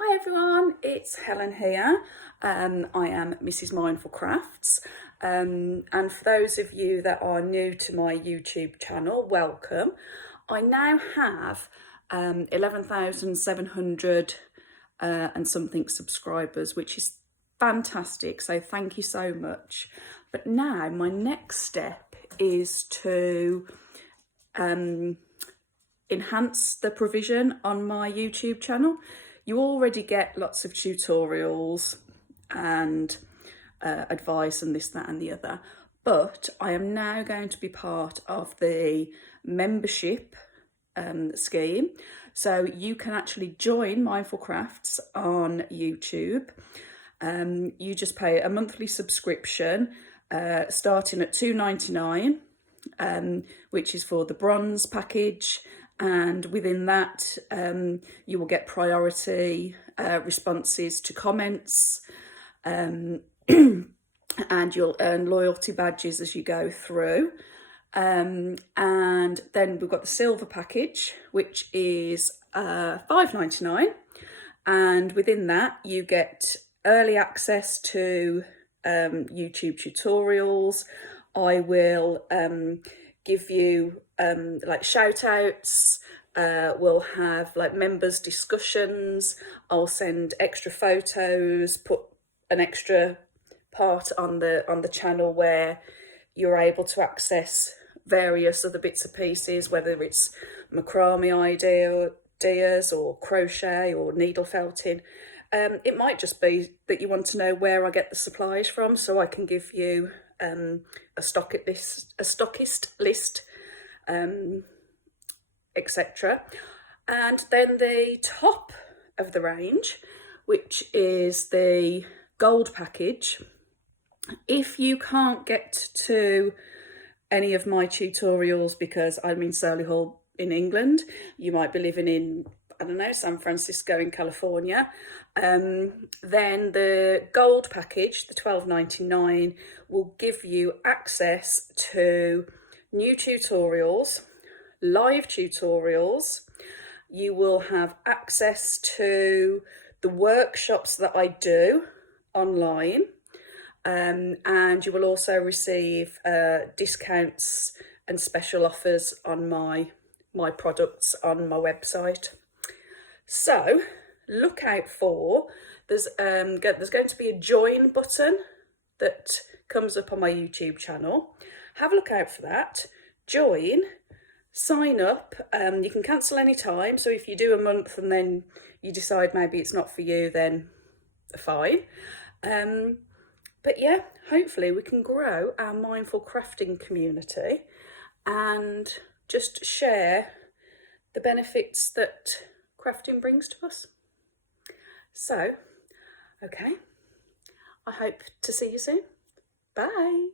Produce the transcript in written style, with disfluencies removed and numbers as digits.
Hi everyone, it's Helen here. I am Mrs. Mindful Crafts, and for those of you that are new to my YouTube channel, welcome. I now have 11,700 and something subscribers, which is fantastic, so thank you so much. But now my next step is to enhance the provision on my YouTube channel. You already get lots of tutorials and advice and this, that and the other, but I am now going to be part of the membership scheme. So you can actually join Mindful Crafts on YouTube. You just pay a monthly subscription starting at $2.99, which is for the bronze package. And within that, you will get priority responses to comments, and you'll earn loyalty badges as you go through. And then we've got the silver package, which is $5.99. And within that, you get early access to YouTube tutorials. I will give you like shout outs, we'll have like members discussions, I'll send extra photos, put an extra part on the channel where you're able to access various other bits and pieces, whether it's macrame ideas or crochet or needle felting. It might just be that you want to know where I get the supplies from, so I can give you a stockist list, etc. And then the top of the range, which is the gold package. If you can't get to any of my tutorials because I'm in Solihull in England, you might be living in, I don't know, San Francisco in California, then the gold package, the $12.99, will give you access to new tutorials, live tutorials. You will have access to the workshops that I do online, and you will also receive discounts and special offers on my products on my website. So look out for, there's going to be a join button that comes up on my YouTube channel. Have a look out for that. Join, sign up. You can cancel any time. So if you do a month and then you decide maybe it's not for you, then fine. But yeah, hopefully we can grow our mindful crafting community and just share the benefits that crafting brings to us. So, okay, I hope to see you soon. Bye.